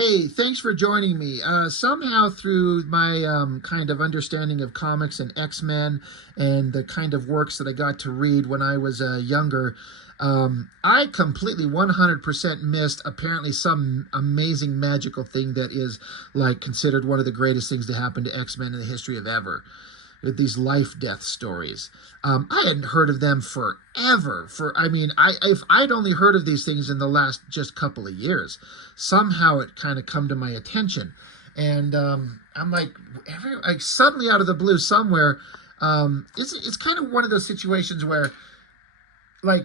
Hey, thanks for joining me. Somehow, through my kind of understanding of comics and X-Men and the kind of works that I got to read when I was younger, I completely 100% missed apparently some amazing magical thing that is like considered one of the greatest things to happen to X-Men in the history of ever. With these life-death stories. I hadn't heard of them forever. If I'd only heard of these things in the last just couple of years, somehow it kind of come to my attention, and I'm like suddenly out of the blue somewhere. It's kind of one of those situations where, like,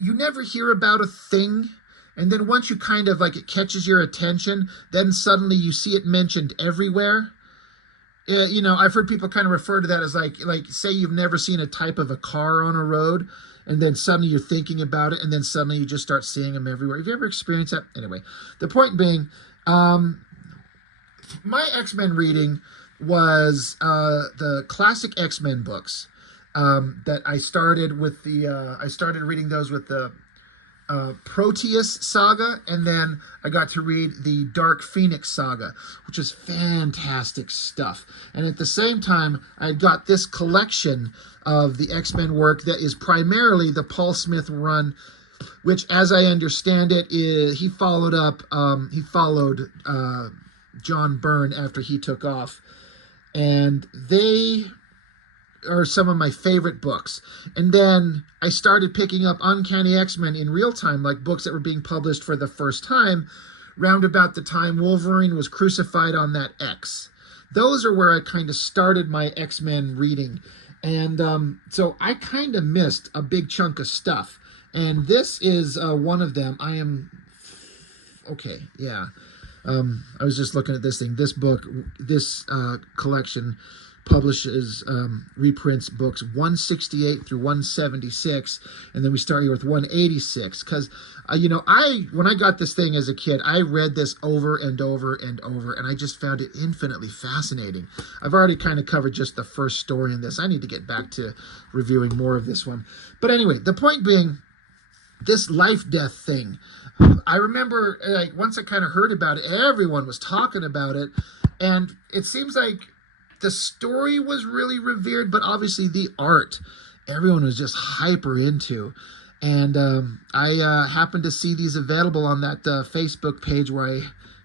you never hear about a thing, and then once you kind of like it catches your attention, then suddenly you see it mentioned everywhere. I've heard people kind of refer to that as like say you've never seen a type of a car on a road, and then suddenly you're thinking about it, and then suddenly you just start seeing them everywhere. Have you ever experienced that? Anyway, the point being, my X-Men reading was the classic X-Men books that I started with I started reading those with the Proteus saga, and then I got to read the Dark Phoenix saga, which is fantastic stuff. And at the same time, I got this collection of the X-Men work that is primarily the Paul Smith run, which, as I understand it, he followed John Byrne after he took off, and they are some of my favorite books. And then I started picking up Uncanny X-Men in real time, like books that were being published for the first time, round about the time Wolverine was crucified on that X. Those are where I kind of started my X-Men reading. And so I kind of missed a big chunk of stuff. And this is one of them. Okay, yeah. I was just looking at this thing. This book, this collection publishes reprints books 168 through 176, and then we start here with 186, because when I got this thing as a kid, I read this over and over and over, and I just found it infinitely fascinating. I've already kind of covered just the first story in this. I need to get back to reviewing more of this one. But anyway, the point being, this life-death thing, I remember, like, once I kind of heard about it, everyone was talking about it, and it seems like the story was really revered, but obviously the art, everyone was just hyper into. And I happened to see these available on that Facebook page where I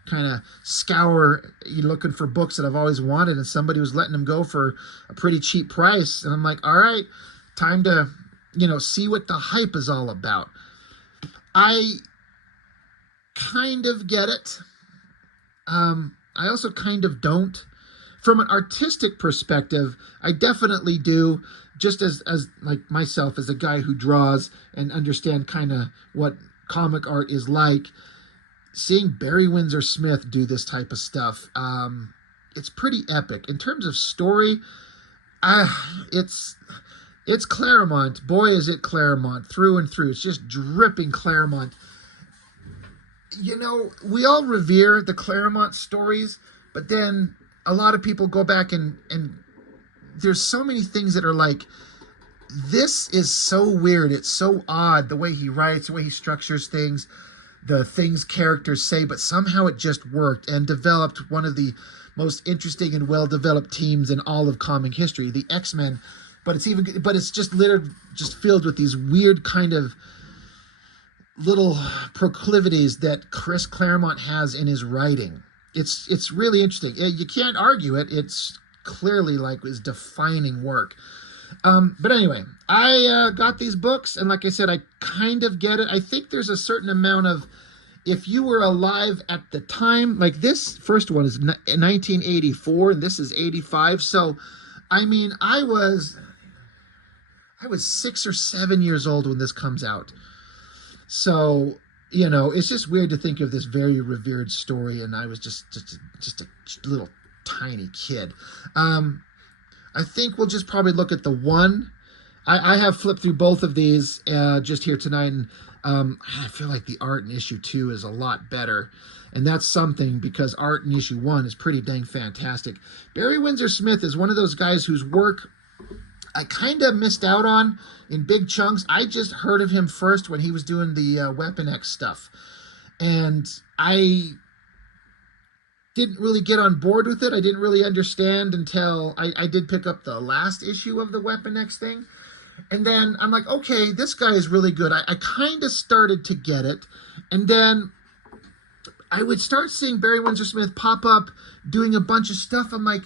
kind of scour looking for books that I've always wanted, and somebody was letting them go for a pretty cheap price. And I'm like, all right, time to, see what the hype is all about. I kind of get it. I also kind of don't. From an artistic perspective, I definitely do, just as like myself, as a guy who draws and understand kind of what comic art is like. Seeing Barry Windsor Smith do this type of stuff, it's pretty epic. In terms of story, it's Claremont. Boy, is it Claremont through and through. It's just dripping Claremont. We all revere the Claremont stories, but then a lot of people go back and there's so many things that are like, this is so weird, it's so odd, the way he writes, the way he structures things, the things characters say, but somehow it just worked and developed one of the most interesting and well-developed teams in all of comic history, the X-Men. But it's just littered, just filled with these weird kind of little proclivities that Chris Claremont has in his writing. It's really interesting. You can't argue it. It's clearly like his defining work. But anyway, I got these books, and like I said, I kind of get it. I think there's a certain amount of, if you were alive at the time, like this first one is 1984, and this is 85. So, I mean, I was 6 or 7 years old when this comes out. So, it's just weird to think of this very revered story, and I was just a little tiny kid. I think we'll just probably look at the one. I have flipped through both of these just here tonight, and I feel like the art in issue 2 is a lot better, and that's something, because art in issue 1 is pretty dang fantastic. Barry Windsor Smith is one of those guys whose work I kind of missed out on in big chunks. I just heard of him first when he was doing the Weapon X stuff. And I didn't really get on board with it. I didn't really understand until I did pick up the last issue of the Weapon X thing. And then I'm like, okay, this guy is really good. I kind of started to get it. And then I would start seeing Barry Windsor Smith pop up doing a bunch of stuff. I'm like,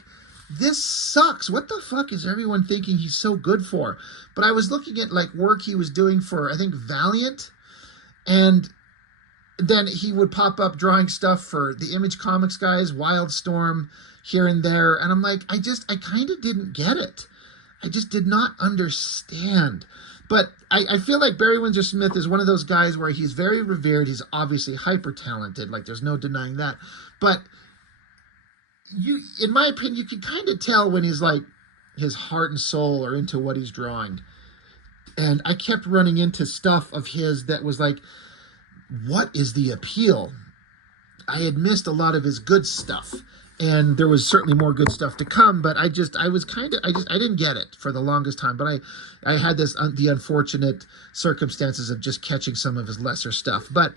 this sucks. What the fuck is everyone thinking he's so good for? But I was looking at like work he was doing for, I think, Valiant. And then he would pop up drawing stuff for the Image Comics guys, Wildstorm, here and there. And I'm like, I kind of didn't get it. I just did not understand. But I feel like Barry Windsor Smith is one of those guys where he's very revered. He's obviously hyper talented. Like, there's no denying that. But you, in my opinion, you can kind of tell when he's like, his heart and soul are into what he's drawing. And I kept running into stuff of his that was like, what is the appeal? I had missed a lot of his good stuff. And there was certainly more good stuff to come, but I didn't get it for the longest time. But I had the unfortunate circumstances of just catching some of his lesser stuff. But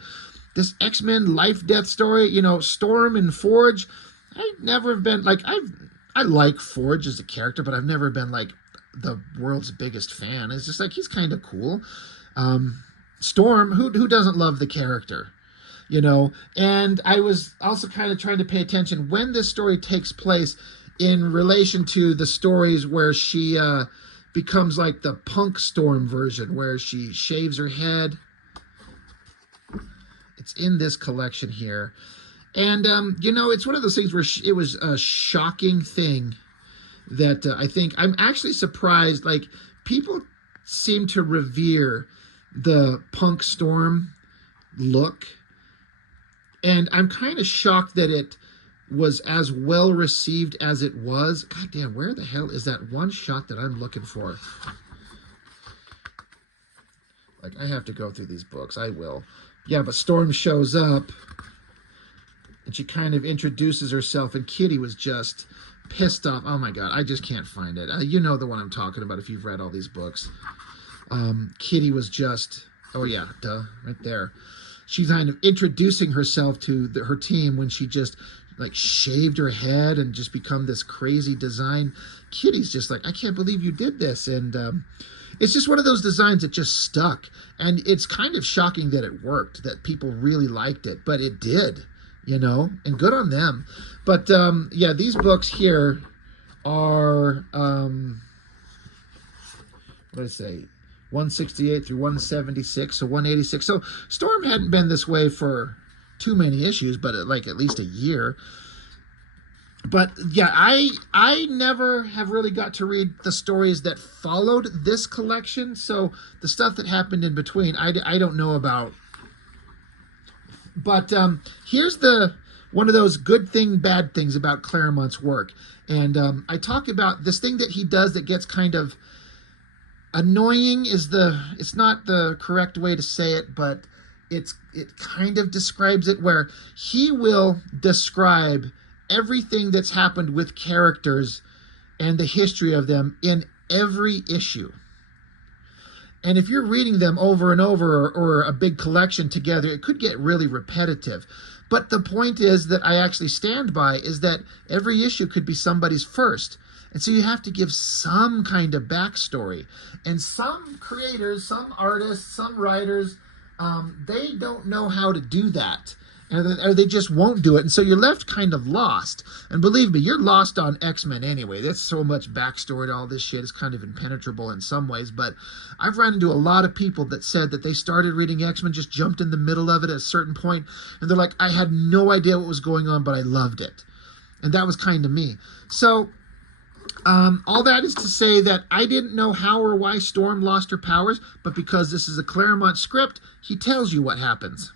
this X-Men Life-Death story, you know, Storm and Forge, I never have been, like, I like Forge as a character, but I've never been, like, the world's biggest fan. It's just, like, he's kind of cool. Storm, who doesn't love the character? You know, and I was also kind of trying to pay attention when this story takes place in relation to the stories where she becomes like the punk Storm version, where she shaves her head. It's in this collection here. And, you know, it's one of those things where it was a shocking thing that I think I'm actually surprised. Like, people seem to revere the punk Storm look. And I'm kind of shocked that it was as well received as it was. God damn, where the hell is that one shot that I'm looking for? Like, I have to go through these books. I will. Yeah, but Storm shows up, and she kind of introduces herself, and Kitty was just pissed off. Oh, my God, I just can't find it. You know the one I'm talking about if you've read all these books. Kitty was just, oh, yeah, duh, right there. She's kind of introducing herself to her team when she just like shaved her head and just become this crazy design. Kitty's just like, I can't believe you did this. And it's just one of those designs that just stuck. And it's kind of shocking that it worked, that people really liked it. But it did, you know, and good on them. But yeah, these books here are, what did I say? 168 through 176, so 186. So Storm hadn't been this way for too many issues, but like at least a year. But yeah, I never have really got to read the stories that followed this collection. So the stuff that happened in between, I don't know about. But here's one of those good thing, bad things about Claremont's work. And I talk about this thing that he does that gets kind of annoying it's not the correct way to say it, but it kind of describes it, where he will describe everything that's happened with characters and the history of them in every issue. And if you're reading them over and over, or a big collection together, it could get really repetitive. But the point is that I actually stand by is that every issue could be somebody's first. And so you have to give some kind of backstory. And some creators, some artists, some writers, they don't know how to do that. Or they just won't do it. And so you're left kind of lost. And believe me, you're lost on X-Men anyway. There's so much backstory to all this shit. It's kind of impenetrable in some ways. But I've run into a lot of people that said that they started reading X-Men, just jumped in the middle of it at a certain point, and they're like, I had no idea what was going on, but I loved it. And that was kind of me. So all that is to say that I didn't know how or why Storm lost her powers, but because this is a Claremont script, he tells you what happens.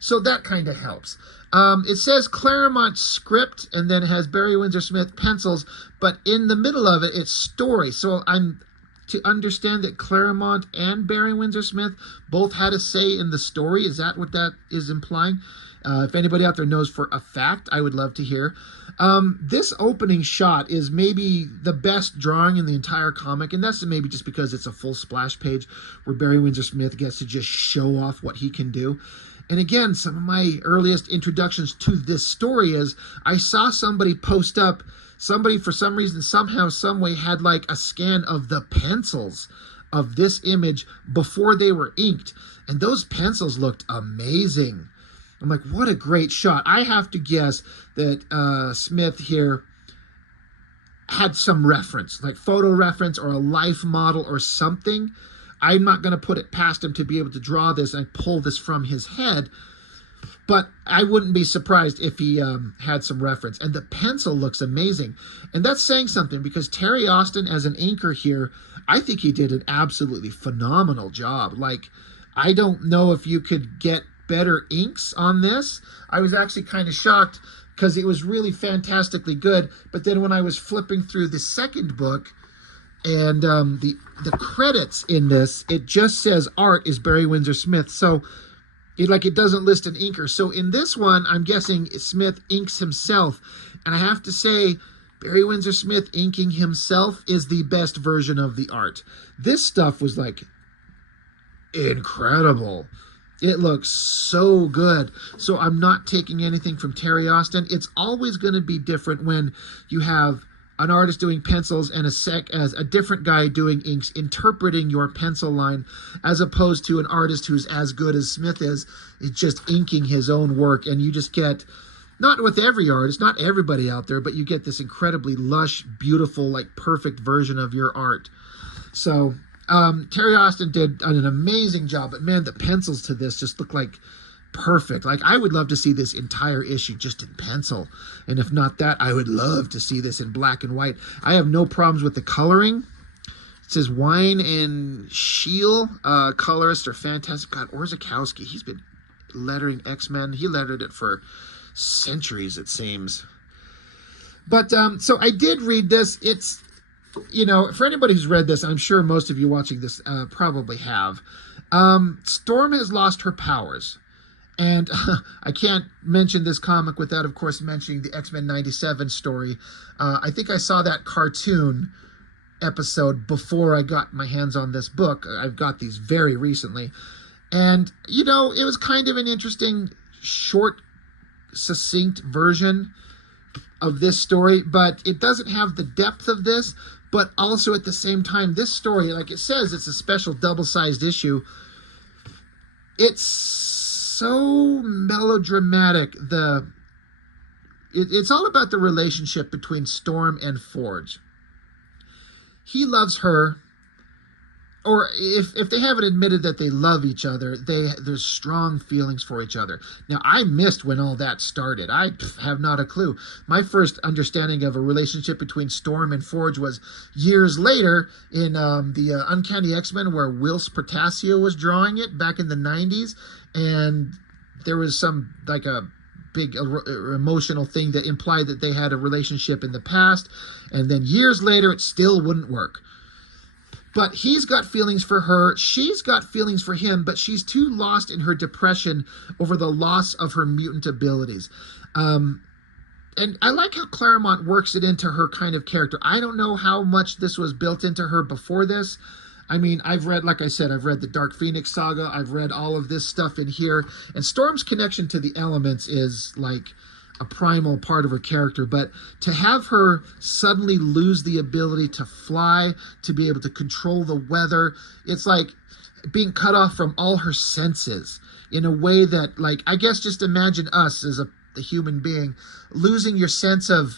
So that kind of helps. It says Claremont script, and then it has Barry Windsor Smith pencils, but in the middle of it, it's story. So I'm to understand that Claremont and Barry Windsor Smith both had a say in the story. Is that what that is implying? If anybody out there knows for a fact, I would love to hear. This opening shot is maybe the best drawing in the entire comic, and that's maybe just because it's a full splash page where Barry Windsor Smith gets to just show off what he can do. And again, some of my earliest introductions to this story is I saw somebody post up, somebody for some reason, somehow, some way had like a scan of the pencils of this image before they were inked. And those pencils looked amazing. I'm like, what a great shot. I have to guess that Smith here had some reference, like photo reference or a life model or something. I'm not going to put it past him to be able to draw this and pull this from his head, but I wouldn't be surprised if he had some reference. And the pencil looks amazing. And that's saying something, because Terry Austin as an inker here, I think he did an absolutely phenomenal job. Like, I don't know if you could get better inks on this. I was actually kind of shocked because it was really fantastically good. But then when I was flipping through the second book and the credits in this, it just says art is Barry Windsor Smith. So it doesn't list an inker. So in this one, I'm guessing Smith inks himself. And I have to say, Barry Windsor Smith inking himself is the best version of the art. This stuff was like incredible. It looks so good. So I'm not taking anything from Terry Austin. It's always going to be different when you have an artist doing pencils and as a different guy doing inks, interpreting your pencil line, as opposed to an artist who's as good as Smith is just inking his own work. And you just get, not with every artist, not everybody out there, but you get this incredibly lush, beautiful, like perfect version of your art. So Terry Austin did an amazing job, but man, the pencils to this just look like perfect. Like, I would love to see this entire issue just in pencil. And if not that, I would love to see this in black and white. I have no problems with the coloring. It says Wine and Scheel, colorists are fantastic. God, Orzechowski, he's been lettering X-Men. He lettered it for centuries, it seems. But so I did read this. It's, you know, for anybody who's read this, I'm sure most of you watching this probably have. Storm has lost her powers. And I can't mention this comic without, of course, mentioning the X-Men 97 story. I think I saw that cartoon episode before I got my hands on this book. I've got these very recently. And, you know, it was kind of an interesting, short, succinct version of this story, but it doesn't have the depth of this. But also at the same time, this story, like it says, it's a special double-sized issue. It's so melodramatic. It's all about the relationship between Storm and Forge. He loves her, or if they haven't admitted that they love each other, there's strong feelings for each other. Now, I missed when all that started. I have not a clue. My first understanding of a relationship between Storm and Forge was years later in the Uncanny X-Men, where Whilce Portacio was drawing it back in the 90s, and there was some, like, a big emotional thing that implied that they had a relationship in the past, and then years later it still wouldn't work. But he's got feelings for her, she's got feelings for him, but she's too lost in her depression over the loss of her mutant abilities. And I like how Claremont works it into her kind of character. I don't know how much this was built into her before this. I mean, I've read, like I said, I've read the Dark Phoenix saga, I've read all of this stuff in here, and Storm's connection to the elements is like a primal part of her character, but to have her suddenly lose the ability to fly, to be able to control the weather, it's like being cut off from all her senses in a way that, like, I guess just imagine us as a human being losing your sense of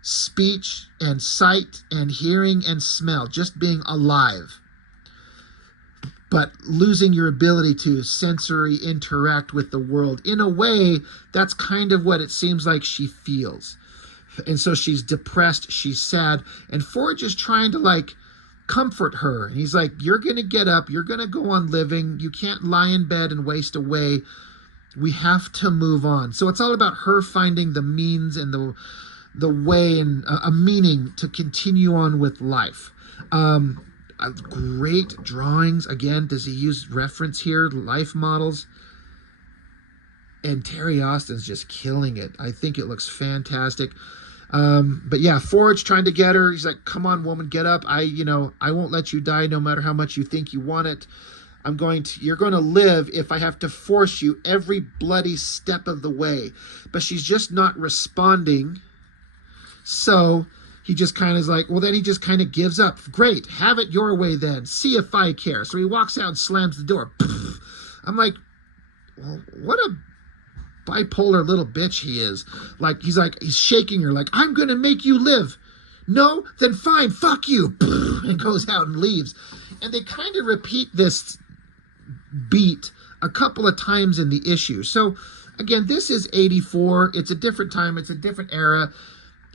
speech and sight and hearing and smell, just being alive, but losing your ability to sensory interact with the world. In a way, that's kind of what it seems like she feels. And so she's depressed, she's sad, and Forge is trying to, like, comfort her. He's like, you're going to get up, you're going to go on living, you can't lie in bed and waste away. We have to move on. So it's all about her finding the means and the way and a meaning to continue on with life. Great drawings. Again, does he use reference here? Life models. And Terry Austin's just killing it. I think it looks fantastic. But yeah, Forge trying to get her. He's like, come on, woman, get up. I won't let you die no matter how much you think you want it. You're going to live if I have to force you every bloody step of the way. But she's just not responding. So he just kind of is like, well, then he just kind of gives up. Great, have it your way then. See if I care. So he walks out and slams the door. I'm like, well, what a bipolar little bitch he is. Like, he's shaking her like, I'm going to make you live. No? Then fine, fuck you. And goes out and leaves. And they kind of repeat this beat a couple of times in the issue. So, again, this is 84. It's a different time. It's a different era.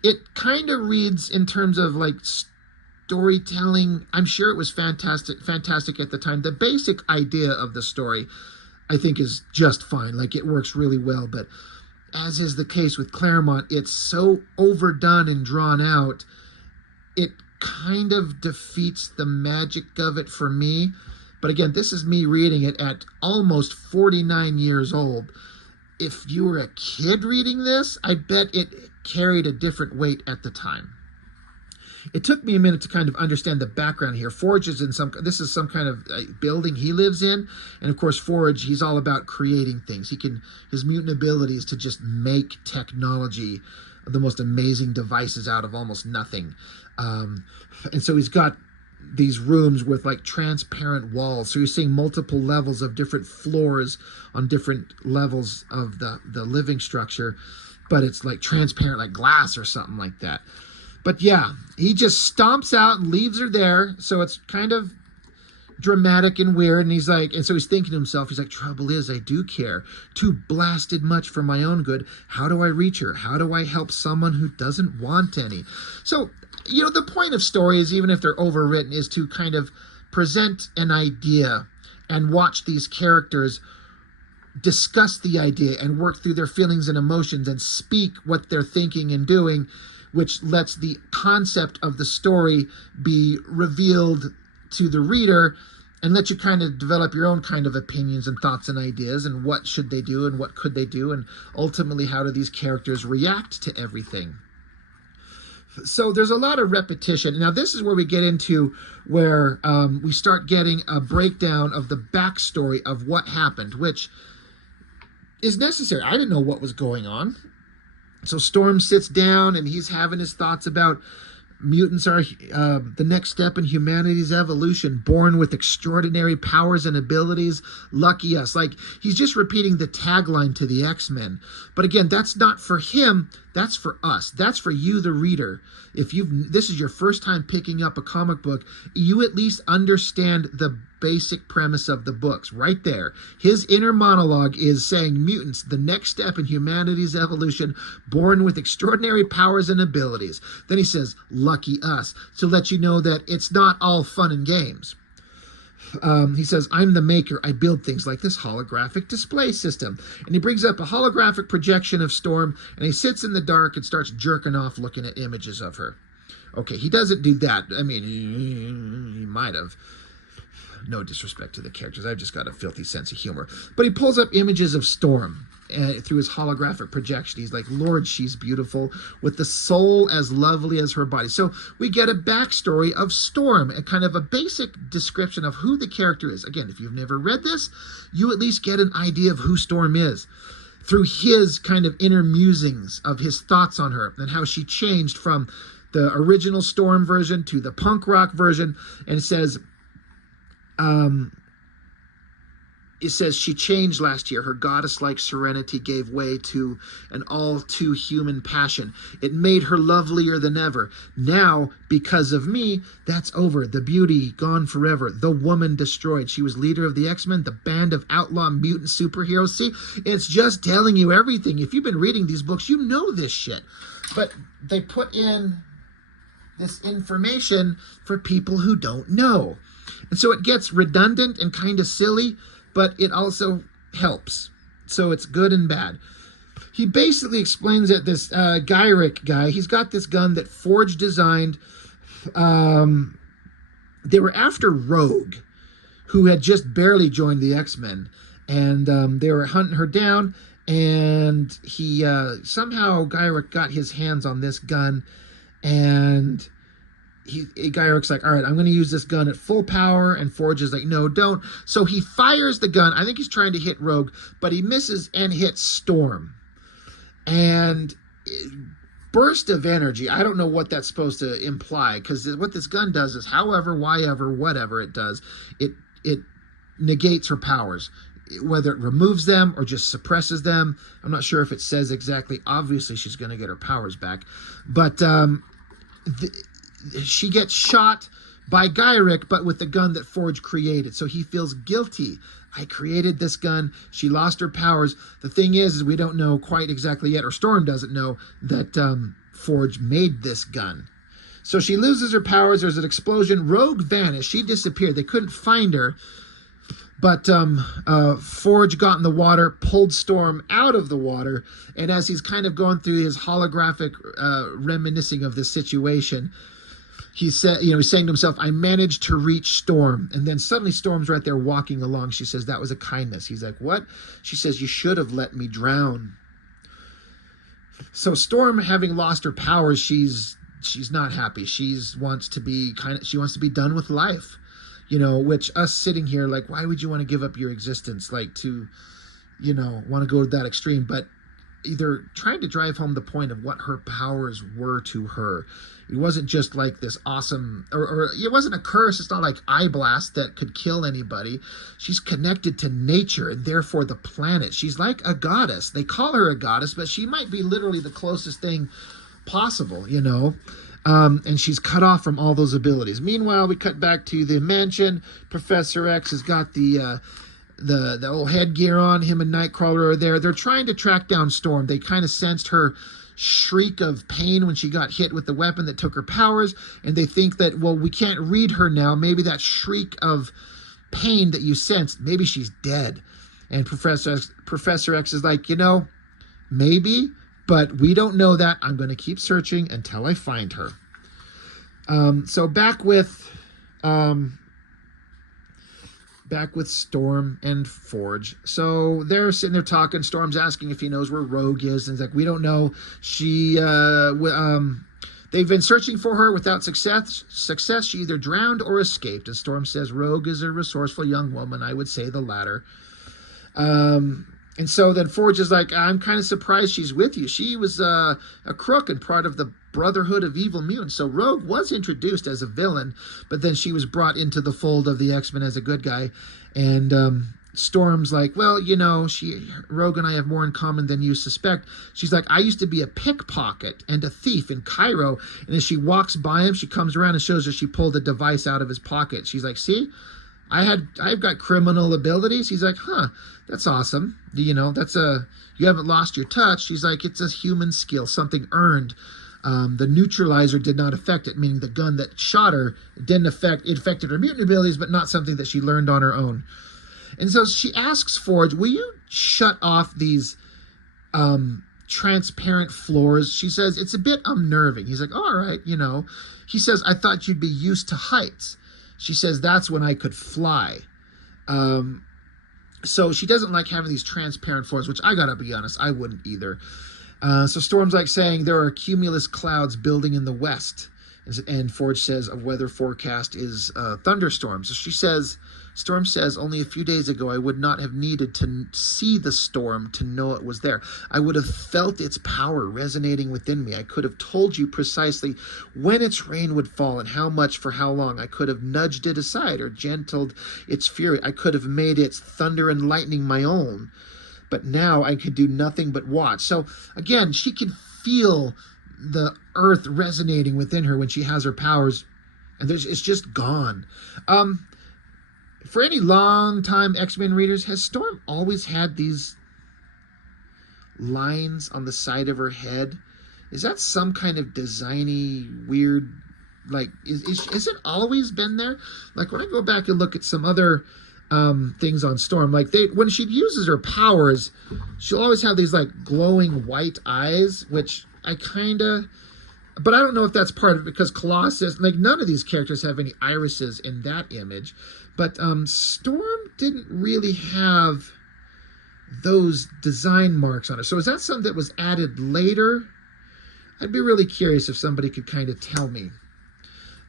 It kind of reads in terms of, like, storytelling. I'm sure it was fantastic at the time. The basic idea of the story, I think, is just fine. Like, it works really well. But as is the case with Claremont, it's so overdone and drawn out, it kind of defeats the magic of it for me. But again, this is me reading it at almost 49 years old. If you were a kid reading this, I bet it carried a different weight at the time. It took me a minute to kind of understand the background here. Forge is this is some kind of building he lives in. And of course, Forge, he's all about creating things. His mutant ability is to just make technology, the most amazing devices out of almost nothing. And so he's got these rooms with like transparent walls. So you're seeing multiple levels of different floors on different levels of the living structure, but it's like transparent, like glass or something like that. But yeah, he just stomps out and leaves her there. So it's kind of dramatic and weird. And so he's thinking to himself, he's like, trouble is, I do care too blasted much for my own good. How do I reach her? How do I help someone who doesn't want any? So, the point of stories, even if they're overwritten, is to kind of present an idea and watch these characters discuss the idea and work through their feelings and emotions and speak what they're thinking and doing, which lets the concept of the story be revealed to the reader and let you kind of develop your own kind of opinions and thoughts and ideas and what should they do and what could they do and ultimately how do these characters react to everything. So there's a lot of repetition. Now this is where we get into where we start getting a breakdown of the backstory of what happened, which is necessary. I didn't know what was going on. So Storm sits down and he's having his thoughts about mutants are the next step in humanity's evolution, born with extraordinary powers and abilities. Lucky us. Like, he's just repeating the tagline to the X-Men. But again, that's not for him. That's for us. That's for you, the reader. If this is your first time picking up a comic book, you at least understand the basic premise of the books right there. His inner monologue is saying mutants, the next step in humanity's evolution, born with extraordinary powers and abilities. Then he says, lucky us, to let you know that it's not all fun and games. He says, I'm the maker. I build things like this holographic display system. And he brings up a holographic projection of Storm, and he sits in the dark and starts jerking off looking at images of her. Okay, he doesn't do that. I mean, he might have. No disrespect to the characters. I've just got a filthy sense of humor. But he pulls up images of Storm through his holographic projection. He's like, Lord, she's beautiful, with the soul as lovely as her body. So we get a backstory of Storm, a kind of a basic description of who the character is. Again, if you've never read this, you at least get an idea of who Storm is through his kind of inner musings of his thoughts on her and how she changed from the original Storm version to the punk rock version. And it says, she changed last year. Her goddess-like serenity gave way to an all-too-human passion. It made her lovelier than ever. Now, because of me, that's over. The beauty gone forever. The woman destroyed. She was leader of the X-Men, the band of outlaw mutant superheroes. See, it's just telling you everything. If you've been reading these books, you know this shit. But they put in this information for people who don't know. And so it gets redundant and kind of silly, but it also helps. So it's good and bad. He basically explains that this Gyrick guy, he's got this gun that Forge designed. They were after Rogue, who had just barely joined the X-Men. And they were hunting her down. And somehow Gyrick got his hands on this gun. And Gyric's like, all right, I'm going to use this gun at full power, and Forge is like, no, don't. So he fires the gun. I think he's trying to hit Rogue, but he misses and hits Storm. And burst of energy. I don't know what that's supposed to imply, because what this gun does is, however, whatever it does, it negates her powers, whether it removes them or just suppresses them. I'm not sure if it says exactly. Obviously, she's going to get her powers back, but she gets shot by Gyric, but with the gun that Forge created. So he feels guilty. I created this gun. She lost her powers. The thing is we don't know quite exactly yet, or Storm doesn't know, that Forge made this gun. So she loses her powers. There's an explosion. Rogue vanished. She disappeared. They couldn't find her. But Forge got in the water, pulled Storm out of the water, and as he's kind of going through his holographic reminiscing of this situation, he said, he's saying to himself, I managed to reach Storm. And then suddenly Storm's right there walking along. She says, that was a kindness. He's like, what? She says, you should have let me drown. So Storm, having lost her powers, she's not happy. She wants to be done with life. Which us sitting here, like, why would you want to give up your existence? Like, to, want to go to that extreme. But either trying to drive home the point of what her powers were to her. It wasn't just like this awesome, or it wasn't a curse. It's not like eye blast that could kill anybody. She's connected to nature and therefore the planet. She's like a goddess. They call her a goddess, but she might be literally the closest thing possible, and she's cut off from all those abilities. Meanwhile, we cut back to the mansion. Professor X has got the old headgear on. Him and Nightcrawler are there. They're trying to track down Storm. They kind of sensed her shriek of pain when she got hit with the weapon that took her powers, and they think that, well, we can't read her now. Maybe that shriek of pain that you sensed, maybe she's dead. And Professor X is like, maybe, but we don't know that. I'm going to keep searching until I find her. So back with Storm and Forge. So they're sitting there talking. Storm's asking if he knows where Rogue is, and he's like, we don't know. They've been searching for her without success. She either drowned or escaped. And Storm says, Rogue is a resourceful young woman. I would say the latter. And so then Forge is like, I'm kind of surprised she's with you. She was a crook and part of the Brotherhood of Evil Mutants. So Rogue was introduced as a villain, but then she was brought into the fold of the X-Men as a good guy. And Storm's like, well, Rogue and I have more in common than you suspect. She's like, I used to be a pickpocket and a thief in Cairo. And as she walks by him, she comes around and shows her she pulled a device out of his pocket. She's like, see? I've got criminal abilities. He's like, that's awesome. You haven't lost your touch. She's like, it's a human skill, something earned. The neutralizer did not affect it, meaning the gun that shot her it affected her mutant abilities, but not something that she learned on her own. And so she asks Forge, will you shut off these transparent floors? She says, it's a bit unnerving. He's like, all right, He says, I thought you'd be used to heights. She says, that's when I could fly. So she doesn't like having these transparent floors, which I gotta be honest, I wouldn't either. So Storm's like saying there are cumulus clouds building in the west. And Forge says a weather forecast is thunderstorms. So Storm says, only a few days ago I would not have needed to see the storm to know it was there. I would have felt its power resonating within me. I could have told you precisely when its rain would fall and how much for how long. I could have nudged it aside or gentled its fury. I could have made its thunder and lightning my own. But now I could do nothing but watch. So again, she can feel the earth resonating within her when she has her powers, and it's just gone. For any long-time X-Men readers, has Storm always had these lines on the side of her head? Is that some kind of designy, weird, like, is it always been there? Like, when I go back and look at some other things on Storm, like, when she uses her powers, she'll always have these, like, glowing white eyes, which I but I don't know if that's part of it, because Colossus, like, none of these characters have any irises in that image. But Storm didn't really have those design marks on her. So is that something that was added later? I'd be really curious if somebody could kind of tell me.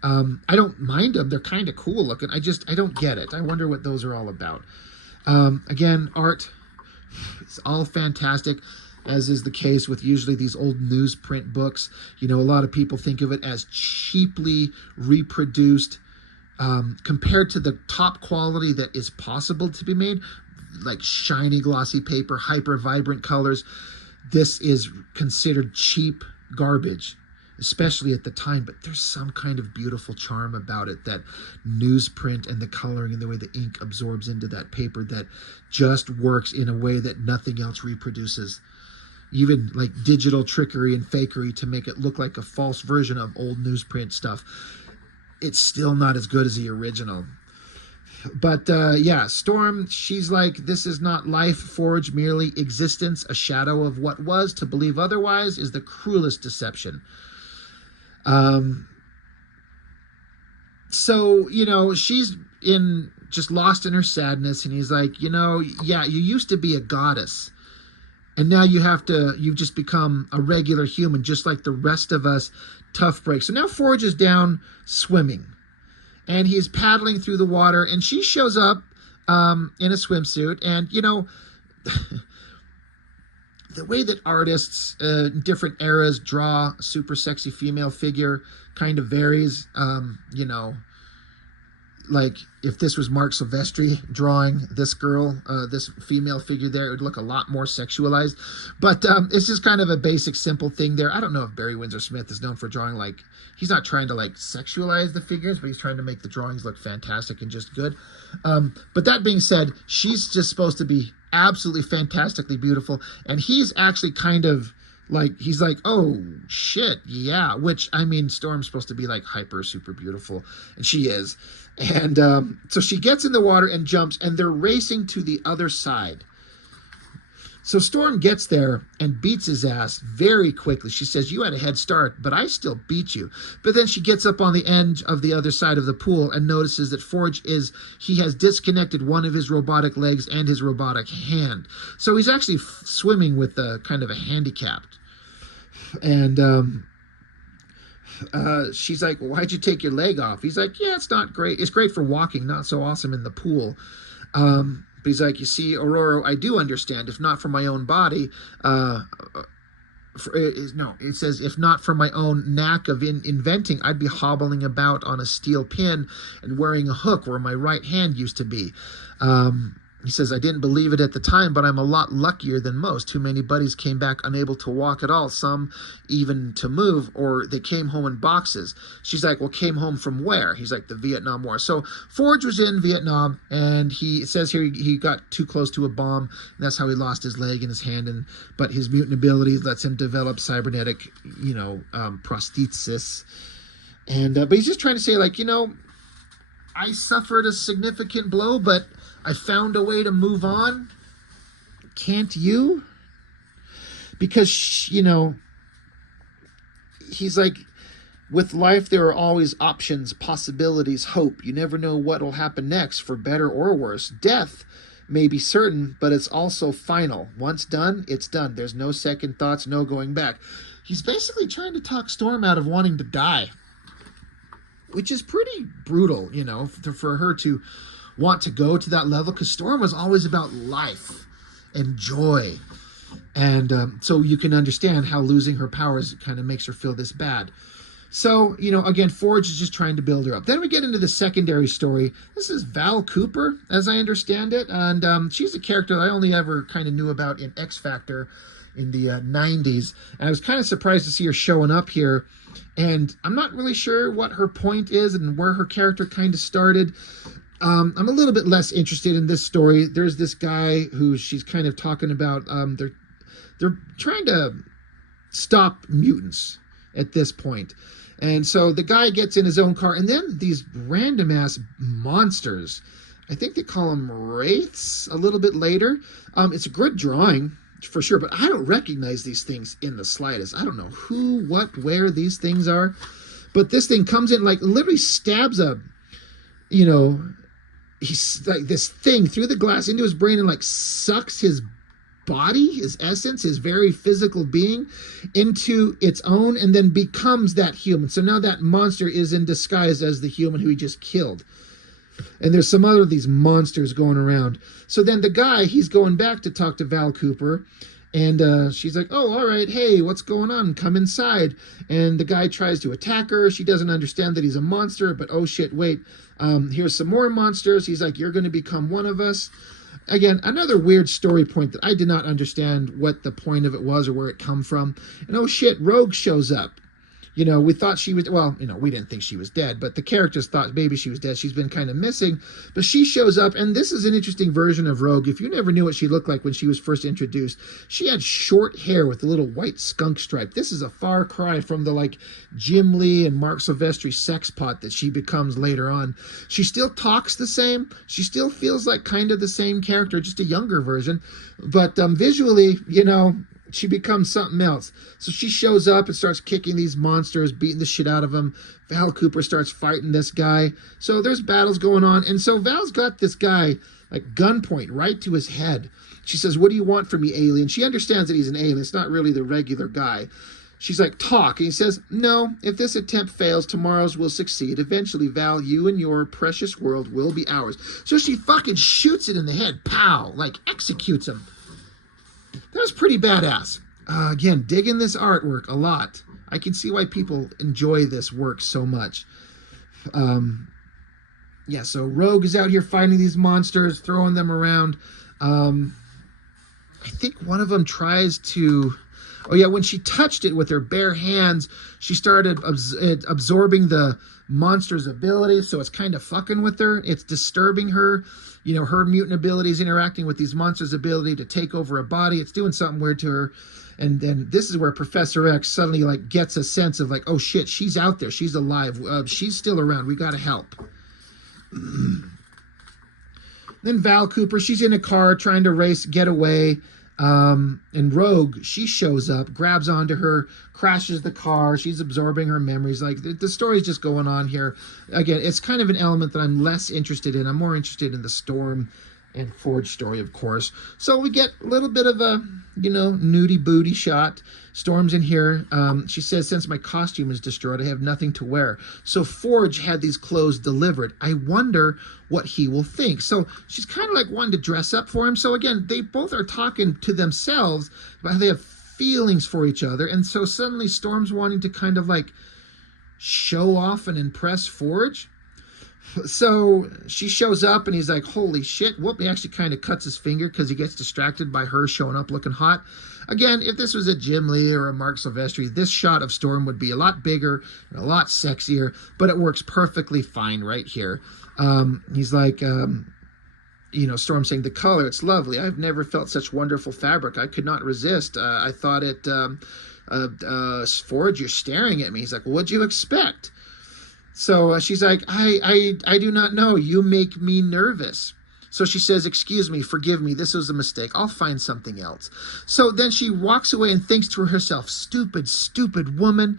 I don't mind them. They're kind of cool looking. I don't get it. I wonder what those are all about. Again, art, it's all fantastic, as is the case with usually these old newsprint books. You know, a lot of people think of it as cheaply reproduced compared to the top quality that is possible to be made, like shiny glossy paper, hyper vibrant colors. This is considered cheap garbage, especially at the time, but there's some kind of beautiful charm about it, that newsprint and the coloring and the way the ink absorbs into that paper, that just works in a way that nothing else reproduces. Even like digital trickery and fakery to make it look like a false version of old newsprint stuff, it's still not as good as the original. But yeah, Storm, she's like, this is not life, Forge, merely existence, a shadow of what was. To believe otherwise is the cruelest deception. So, you know, she's just lost in her sadness, and he's like, you know, yeah, you used to be a goddess, and now you've just become a regular human, just like the rest of us. Tough break. So now Forge is down swimming, and he's paddling through the water, and she shows up in a swimsuit. And, you know, the way that artists in different eras draw a super sexy female figure kind of varies. You know, like if this was Mark Silvestri drawing this girl, this female figure there, it would look a lot more sexualized. But it's just kind of a basic, simple thing there. I don't know if Barry Windsor Smith is known for drawing, like, he's not trying to like sexualize the figures, but he's trying to make the drawings look fantastic and just good. But that being said, she's just supposed to be absolutely fantastically beautiful, and he's actually kind of like, he's like, oh shit, yeah, which, I mean, Storm's supposed to be like hyper super beautiful, and she is. And so she gets in the water and jumps, and they're racing to the other side. So Storm gets there and beats his ass very quickly. She says, you had a head start, but I still beat you. But then she gets up on the edge of the other side of the pool and notices that Forge he has disconnected one of his robotic legs and his robotic hand. So he's actually swimming with a kind of a handicapped. And she's like, well, why'd you take your leg off? He's like, yeah, it's not great. It's great for walking, not so awesome in the pool. But he's like, you see, Aurora, I do understand. If not for my own body, it says, if not for my own knack of inventing, I'd be hobbling about on a steel pin and wearing a hook where my right hand used to be. He says, I didn't believe it at the time, but I'm a lot luckier than most. Too many buddies came back unable to walk at all, some even to move, or they came home in boxes. She's like, well, came home from where? He's like, the Vietnam War. So Forge was in Vietnam, and it says here he got too close to a bomb, and that's how he lost his leg and his hand. But his mutant ability lets him develop cybernetic, prosthesis. And but he's just trying to say, like, you know, I suffered a significant blow, but I found a way to move on. Can't you? Because, you know, he's like, with life, there are always options, possibilities, hope. You never know what will happen next, for better or worse. Death may be certain, but it's also final. Once done, it's done. There's no second thoughts, no going back. He's basically trying to talk Storm out of wanting to die, which is pretty brutal, you know, for her to want to go to that level, because Storm was always about life and joy. And so you can understand how losing her powers kind of makes her feel this bad. So, you know, again, Forge is just trying to build her up. Then we get into the secondary story. This is Val Cooper, as I understand it. And she's a character I only ever kind of knew about in X Factor in the 90s. And I was kind of surprised to see her showing up here. And I'm not really sure what her point is and where her character kind of started. I'm a little bit less interested in this story. There's this guy who she's kind of talking about. They're trying to stop mutants at this point. And so the guy gets in his own car, and then these random ass monsters, I think they call them wraiths a little bit later. It's a good drawing for sure, but I don't recognize these things in the slightest. I don't know who, what, where these things are. But this thing comes in, like, literally stabs he's like this thing through the glass into his brain and like sucks his body, his essence, his very physical being into its own, and then becomes that human. So now that monster is in disguise as the human who he just killed. And there's some other of these monsters going around. So then the guy, he's going back to talk to Val Cooper. And she's like, oh, all right, hey, what's going on? Come inside. And the guy tries to attack her. She doesn't understand that he's a monster, but oh shit, wait, here's some more monsters. He's like, you're going to become one of us. Again, another weird story point that I did not understand what the point of it was or where it come from. And oh shit, Rogue shows up. You know, we thought she was, well, you know, we didn't think she was dead, but the characters thought maybe she was dead. She's been kind of missing, but she shows up, and this is an interesting version of Rogue. If you never knew what she looked like when she was first introduced, she had short hair with a little white skunk stripe. This is a far cry from the, like, Jim Lee and Mark Silvestri sex pot that she becomes later on. She still talks the same. She still feels like kind of the same character, just a younger version, but visually, you know, she becomes something else. So she shows up and starts kicking these monsters, beating the shit out of them. Val Cooper starts fighting this guy. So there's battles going on. And so Val's got this guy, like, gunpoint right to his head. She says, what do you want from me, alien? She understands that he's an alien. It's not really the regular guy. She's like, talk. And he says, no, if this attempt fails, tomorrow's will succeed. Eventually, Val, you and your precious world will be ours. So she fucking shoots it in the head. Pow! Like, executes him. That was pretty badass. Again, digging this artwork a lot. I can see why people enjoy this work so much. Yeah, so Rogue is out here fighting these monsters, throwing them around. I think one of them tries to... Oh, yeah, when she touched it with her bare hands, she started absorbing the monster's ability, so it's kind of fucking with her. It's disturbing her. You know, her mutant abilities interacting with these monsters' ability to take over a body. It's doing something weird to her. And then this is where Professor X suddenly, like, gets a sense of, like, oh, shit, she's out there. She's alive. She's still around. We got to help. Then Val Cooper, she's in a car trying to get away. And Rogue, she shows up, grabs onto her, crashes the car. She's absorbing her memories. Like, the story's just going on here. Again, it's kind of an element that I'm less interested in. I'm more interested in the Storm and Forge story, of course. So we get a little bit of a, you know, nudie booty shot. Storm's in here. She says, since my costume is destroyed, I have nothing to wear. So Forge had these clothes delivered. I wonder what he will think. So she's kind of like wanting to dress up for him. So again, they both are talking to themselves about how they have feelings for each other. And so suddenly Storm's wanting to kind of like show off and impress Forge. So she shows up and he's like, holy shit. Whoop, he actually kind of cuts his finger because he gets distracted by her showing up looking hot. Again, if this was a Jim Lee or a Mark Silvestri, this shot of Storm would be a lot bigger and a lot sexier, but it works perfectly fine right here. He's like, you know, Storm saying, the color, it's lovely. I've never felt such wonderful fabric. I could not resist. I thought it, Forge, you're staring at me. He's like, well, what'd you expect? So she's like, I do not know. You make me nervous. So she says, excuse me, forgive me. This was a mistake. I'll find something else. So then she walks away and thinks to herself, stupid, stupid woman.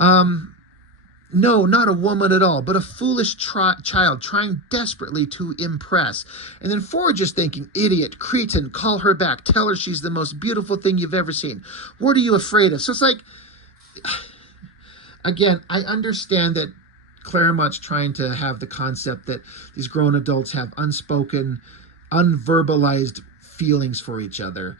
No, not a woman at all, but a foolish child trying desperately to impress. And then Forge is thinking, idiot, cretin, call her back. Tell her she's the most beautiful thing you've ever seen. What are you afraid of? So it's like, again, I understand that Claremont's trying to have the concept that these grown adults have unspoken, unverbalized feelings for each other.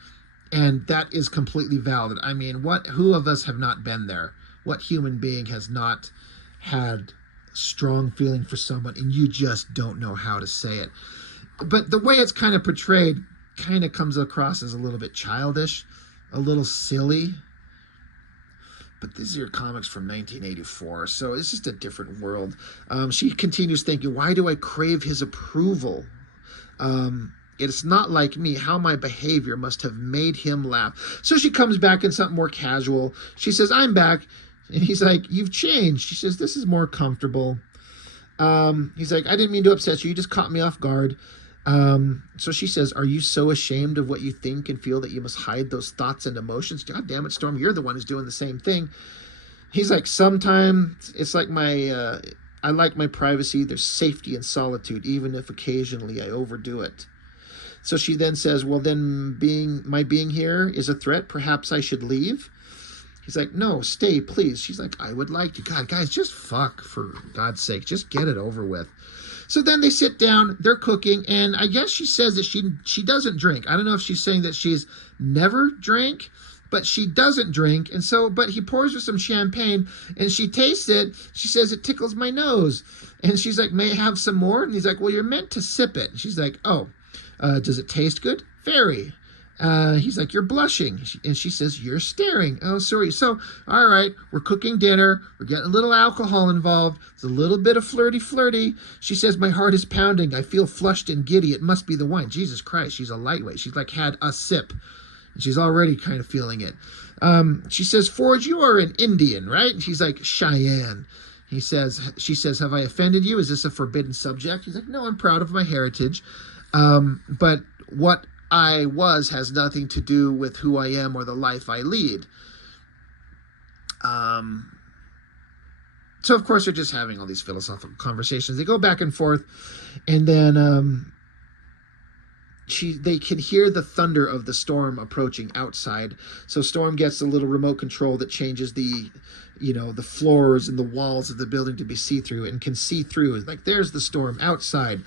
And that is completely valid. I mean, who of us have not been there? What human being has not had strong feeling for someone and you just don't know how to say it? But the way it's kind of portrayed kind of comes across as a little bit childish, a little silly. But these are comics from 1984, so it's just a different world. She continues thinking, why do I crave his approval? It's not like me, how my behavior must have made him laugh. So she comes back in something more casual. She says, I'm back. And he's like, you've changed. She says, this is more comfortable. He's like, I didn't mean to upset you. You just caught me off guard. So she says, are you so ashamed of what you think and feel that you must hide those thoughts and emotions? God damn it, Storm, you're the one who's doing the same thing. He's like, sometimes it's like I like my privacy. There's safety in solitude, even if occasionally I overdo it. So she then says, well, then my being here is a threat. Perhaps I should leave. He's like, no, stay, please. She's like, I would like to. God, guys, just fuck, for God's sake. Just get it over with. So then they sit down, they're cooking, and I guess she says that she doesn't drink. I don't know if she's saying that she's never drank, but she doesn't drink. And so, but he pours her some champagne, and she tastes it. She says, it tickles my nose. And she's like, may I have some more? And he's like, well, you're meant to sip it. And she's like, oh, does it taste good? Very. He's like, you're blushing. And she says, you're staring. Oh, sorry. So, all right, we're cooking dinner. We're getting a little alcohol involved. It's a little bit of flirty. She says, my heart is pounding. I feel flushed and giddy. It must be the wine. Jesus Christ, she's a lightweight. She's like had a sip. And she's already kind of feeling it. She says, Forge, you are an Indian, right? And she's like, Cheyenne. She says, have I offended you? Is this a forbidden subject? He's like, no, I'm proud of my heritage. But what I was has nothing to do with who I am or the life I lead. So of course they're just having all these philosophical conversations. They go back and forth, and then they can hear the thunder of the storm approaching outside. So Storm gets a little remote control that changes the floors and the walls of the building to be see-through, and can see through. Like, there's the storm outside,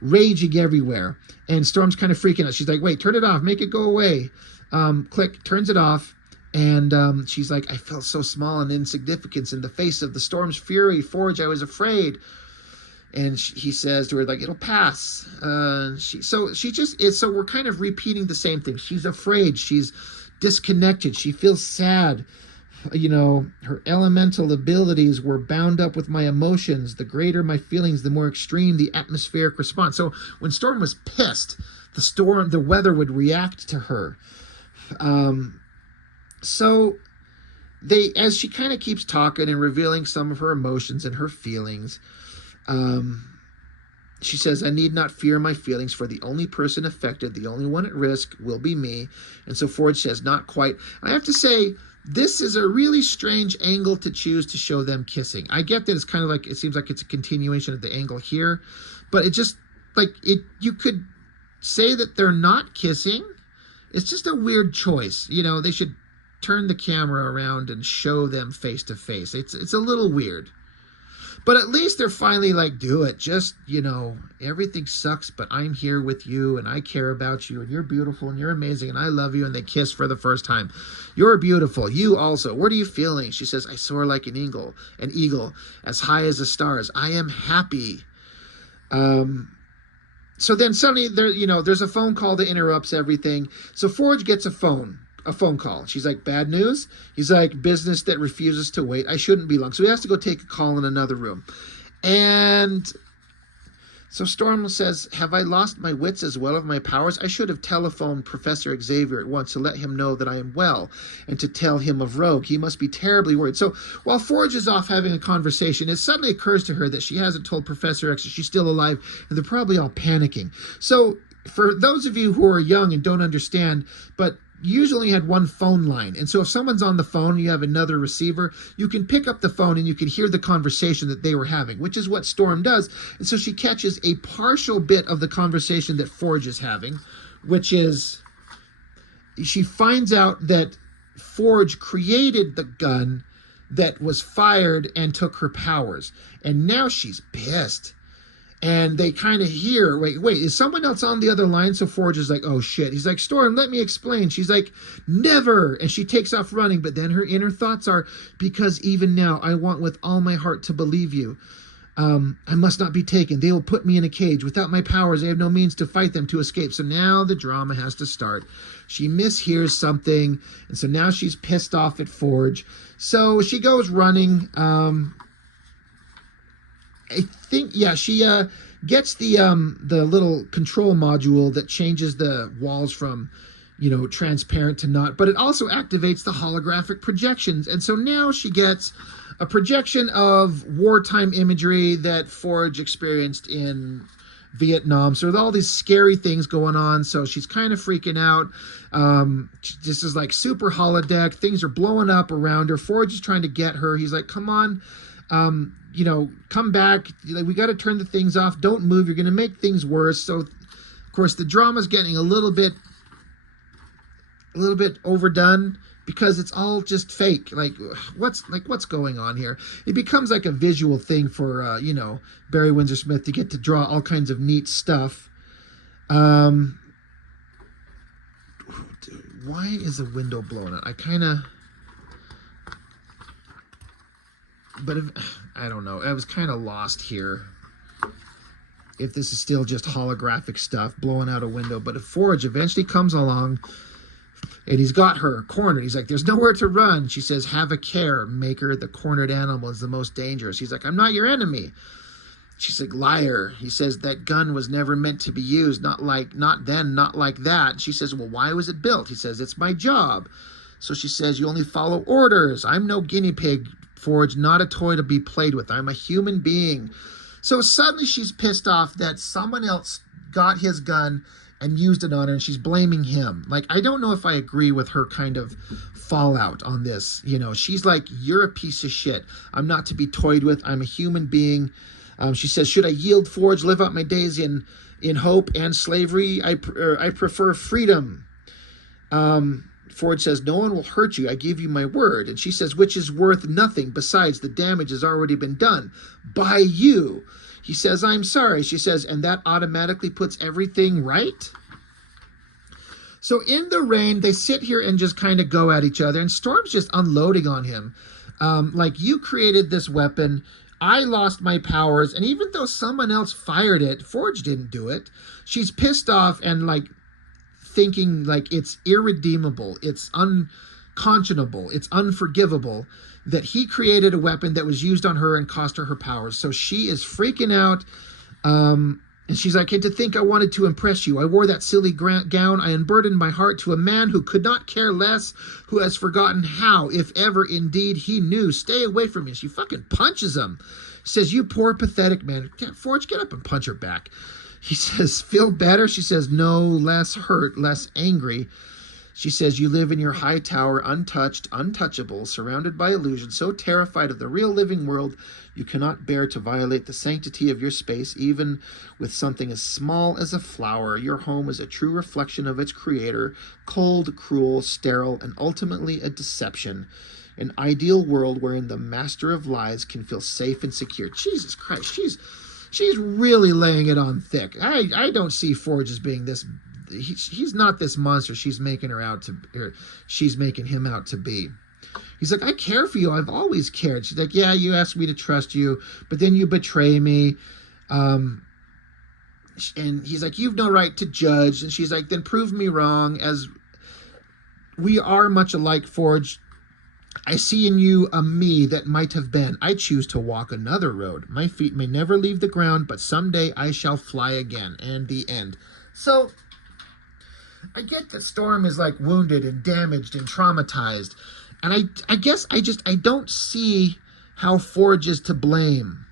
raging everywhere. And Storm's kind of freaking out. She's like, wait, turn it off, make it go away. Click, turns it off. And she's like, I felt so small and insignificant in the face of the storm's fury. Forge, I was afraid. And he says to her, like, it'll pass. So we're kind of repeating the same thing. She's afraid. She's disconnected. She feels sad. Her elemental abilities were bound up with my emotions. The greater my feelings, the more extreme the atmospheric response. So when Storm was pissed, the weather would react to her. So as she kind of keeps talking and revealing some of her emotions and her feelings, she says, I need not fear my feelings, for the only person affected, the only one at risk, will be me. And so Forge says, not quite. I have to say, this is a really strange angle to choose to show them kissing. I get that it's kind of like, it seems like it's a continuation of the angle here, but it just, like, you could say that they're not kissing. It's just a weird choice. They should turn the camera around and show them face to face. It's a little weird. But at least they're finally like, do it. Just, everything sucks, but I'm here with you, and I care about you, and you're beautiful, and you're amazing, and I love you. And they kiss for the first time. You're beautiful. You also. What are you feeling? She says, I soar like an eagle, as high as the stars. I am happy. So then suddenly there's a phone call that interrupts everything. So Forge gets a phone call. She's like, bad news? He's like, business that refuses to wait. I shouldn't be long. So he has to go take a call in another room. And so Storm says, have I lost my wits as well as my powers? I should have telephoned Professor Xavier at once to let him know that I am well, and to tell him of Rogue. He must be terribly worried. So while Forge is off having a conversation, it suddenly occurs to her that she hasn't told Professor X that she's still alive, and they're probably all panicking. So for those of you who are young and don't understand, but usually had one phone line. And so if someone's on the phone, you have another receiver, you can pick up the phone and you can hear the conversation that they were having, which is what Storm does. And so she catches a partial bit of the conversation that Forge is having, which is, she finds out that Forge created the gun that was fired and took her powers. And now she's pissed. And they kind of hear, wait, is someone else on the other line? So Forge is like, oh shit. He's like, Storm, let me explain. She's like, never. And she takes off running. But then her inner thoughts are, because even now I want with all my heart to believe you. I must not be taken. They will put me in a cage. Without my powers, I have no means to fight them, to escape. So now the drama has to start. She mishears something. And so now she's pissed off at Forge. So she goes running. I think, she gets the little control module that changes the walls from, transparent to not, but it also activates the holographic projections. And so now she gets a projection of wartime imagery that Forge experienced in Vietnam. So with all these scary things going on, so she's kind of freaking out. This is like super holodeck. Things are blowing up around her. Forge is trying to get her. He's like, come on. Come back. We got to turn the things off. Don't move. You're going to make things worse. So course, the drama's getting a little bit overdone because it's all just fake. Like what's going on here? It becomes like a visual thing for Barry Windsor Smith to get to draw all kinds of neat stuff. Why is the window blown out? I don't know. I was kind of lost here. If this is still just holographic stuff blowing out a window, but if Forge eventually comes along and he's got her cornered, he's like, there's nowhere to run. She says, have a care, Maker. The cornered animal is the most dangerous. He's like, I'm not your enemy. She's like, liar. He says, that gun was never meant to be used. Not then, not like that. She says, well, why was it built? He says, it's my job. So she says, you only follow orders. I'm no guinea pig, Forge, not a toy to be played with. I'm a human being. So suddenly she's pissed off that someone else got his gun and used it on her, and she's blaming him. Like, I don't know if I agree with her kind of fallout on this. She's like, you're a piece of shit. I'm not to be toyed with. I'm a human being. She says, should I yield, Forge, live out my days in hope and slavery? I prefer freedom. Forge says, no one will hurt you. I give you my word. And she says, which is worth nothing. Besides, the damage has already been done by you. He says, I'm sorry. She says, and that automatically puts everything right? So in the rain, they sit here and just kind of go at each other. And Storm's just unloading on him. Like, you created this weapon. I lost my powers. And even though someone else fired it, Forge didn't do it. She's pissed off and like, thinking like it's irredeemable, it's unconscionable, it's unforgivable that he created a weapon that was used on her and cost her powers. So she is freaking out, and she's like, to think I wanted to impress you. I wore that silly gown. I unburdened my heart to a man who could not care less, who has forgotten how, if ever indeed he knew. Stay away from me. She fucking punches him. Says, you poor pathetic man. Forge, get up and punch her back. He says, feel better? She says, no, less hurt, less angry. She says, you live in your high tower, untouched, untouchable, surrounded by illusion, so terrified of the real living world, you cannot bear to violate the sanctity of your space, even with something as small as a flower. Your home is a true reflection of its creator, cold, cruel, sterile, and ultimately a deception. An ideal world wherein the master of lies can feel safe and secure. Jesus Christ, she's really laying it on thick. I don't see Forge as being this. He's not this monster she's making him out to be. He's like, I care for you. I've always cared. She's like, yeah, you asked me to trust you, but then you betray me. And he's like, you've no right to judge. And she's like, then prove me wrong, as we are much alike, Forge. I see in you a me that might have been. I choose to walk another road. My feet may never leave the ground, but someday I shall fly again. And the end. So, I get that Storm is like wounded and damaged and traumatized. And I guess I don't see how Forge is to blame.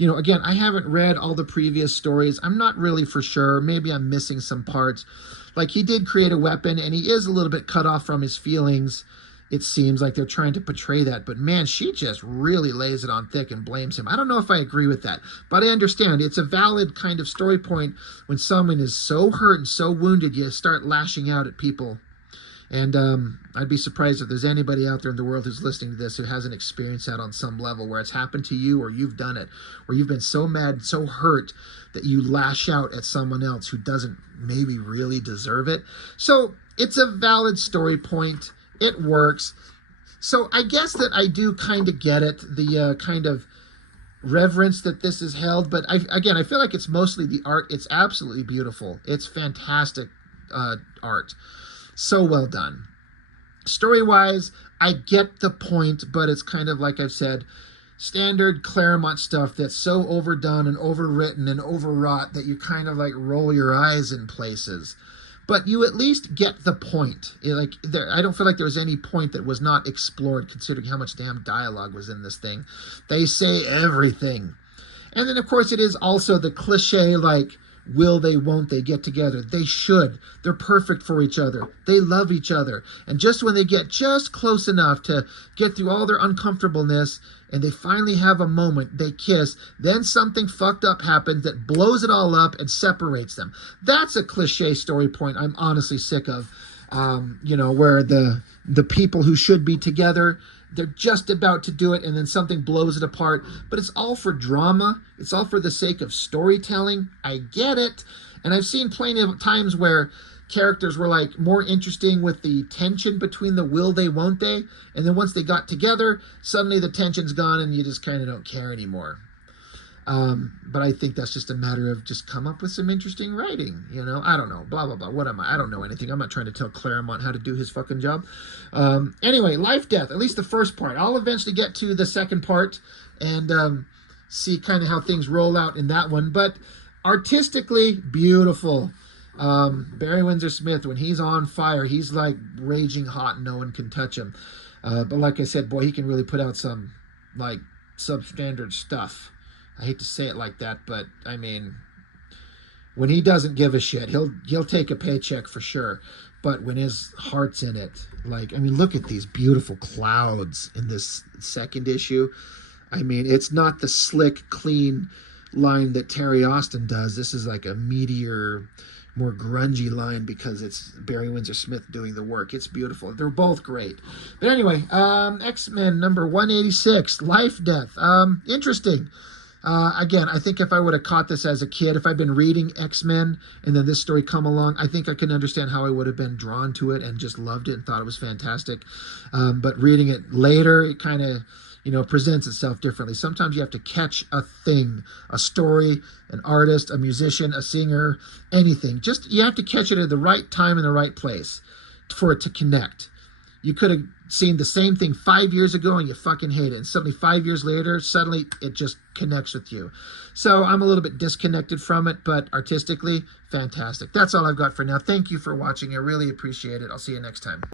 Again, I haven't read all the previous stories. I'm not really for sure. Maybe I'm missing some parts. Like, he did create a weapon, and he is a little bit cut off from his feelings. It seems like they're trying to portray that. But man, she just really lays it on thick and blames him. I don't know if I agree with that. But I understand. It's a valid kind of story point. When someone is so hurt and so wounded, you start lashing out at people. And I'd be surprised if there's anybody out there in the world who's listening to this who hasn't experienced that on some level, where it's happened to you or you've done it, where you've been so mad and so hurt that you lash out at someone else who doesn't maybe really deserve it. So it's a valid story point. It works. So I guess that I do kind of get it, the kind of reverence that this is held. But I feel like it's mostly the art. It's absolutely beautiful. It's fantastic art. So well done. Story-wise, I get the point, but it's kind of, like I've said, standard Claremont stuff that's so overdone and overwritten and overwrought that you kind of like roll your eyes in places. But you at least get the point. I don't feel like there was any point that was not explored, considering how much damn dialogue was in this thing. They say everything. And then, of course, it is also the cliche, like, will they, won't they get together? They should. They're perfect for each other. They love each other. And just when they get just close enough to get through all their uncomfortableness and they finally have a moment, they kiss, then something fucked up happens that blows it all up and separates them. That's a cliche story point I'm honestly sick of. Where the people who should be together, they're just about to do it and then something blows it apart. But it's all for drama. It's all for the sake of storytelling. I get it. And I've seen plenty of times where characters were like more interesting with the tension between the will they, won't they. And then once they got together, suddenly the tension's gone and you just kind of don't care anymore. But I think that's just a matter of just come up with some interesting writing, I don't know, blah, blah, blah. What am I? I don't know anything. I'm not trying to tell Claremont how to do his fucking job. Anyway, Lifedeath, at least the first part. I'll eventually get to the second part and see kind of how things roll out in that one. But artistically, beautiful. Barry Windsor Smith, when he's on fire, he's like raging hot and no one can touch him. But like I said, boy, he can really put out some like substandard stuff. I hate to say it like that, but I mean, when he doesn't give a shit, he'll take a paycheck for sure. But when his heart's in it, look at these beautiful clouds in this second issue. I mean, it's not the slick, clean line that Terry Austin does. This is like a meteor, more grungy line because it's Barry Windsor Smith doing the work. It's beautiful. They're both great. But anyway, X-Men number 186, Lifedeath. Interesting. Again, I think if I would have caught this as a kid, if I'd been reading X-Men and then this story come along, I think I can understand how I would have been drawn to it and just loved it and thought it was fantastic. But reading it later, it kind of, presents itself differently. Sometimes you have to catch a thing, a story, an artist, a musician, a singer, anything. Just, you have to catch it at the right time in the right place for it to connect. You could have seen the same thing 5 years ago and you fucking hate it. And suddenly 5 years later, suddenly it just connects with you. So I'm a little bit disconnected from it, but artistically, fantastic. That's all I've got for now. Thank you for watching. I really appreciate it. I'll see you next time.